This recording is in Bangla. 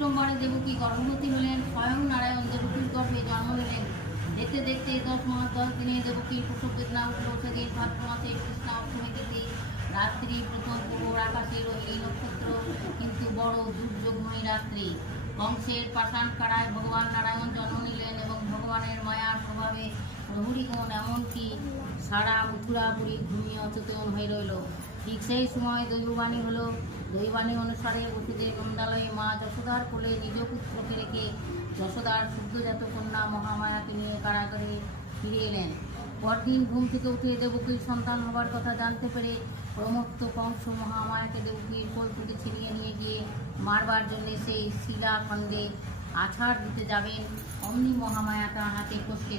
অষ্টমবারে দেবকী গর্ভবতী হলেন, স্বয়ং নারায়ণ দেবকীর গর্ভে জন্ম নিলেন। দেখতে দেখতে 10 মাস 10 দিনে দেবকীর প্রসব বেদনা উঠল। সেদিন ভাদ্র মাসে কৃষ্ণা অষ্টমী তিথি, রাত্রি প্রথম প্রহর, আকাশে রোহিণী নক্ষত্র, কিন্তু বড় দুর্যোগময়ী রাত্রি। কংসের পাষাণ কারায় ভগবান নারায়ণ জন্ম নিলেন এবং ভগবানের মায়ার প্রভাবে প্রহরীগণ এমনকি সারা মথুরাপুরী ঘুমিয়ে অচেতন হয়ে রইল। ঠিক সেই সময় দৈববাণী হলো। দৈববাণী অনুসারে বসুদেব নন্দালয়ে মা যশোদার কোলে নিজ পুত্রকে রেখে যশোদার সদ্যজাত কন্যা মহামায়াকে নিয়ে কারাগারে ফিরে এলেন। পরদিন ঘুম থেকে উঠে দেবকীর সন্তান হবার কথা জানতে পেরে প্রমত্ত কংস মহামায়াকে দেবকীর কোল থেকে ছিনিয়ে নিয়ে গিয়ে মারবার জন্য সেই শিলাখণ্ডে আছাড় দিতে যাবেন। অমনি মহামায়া তার হাতে কষে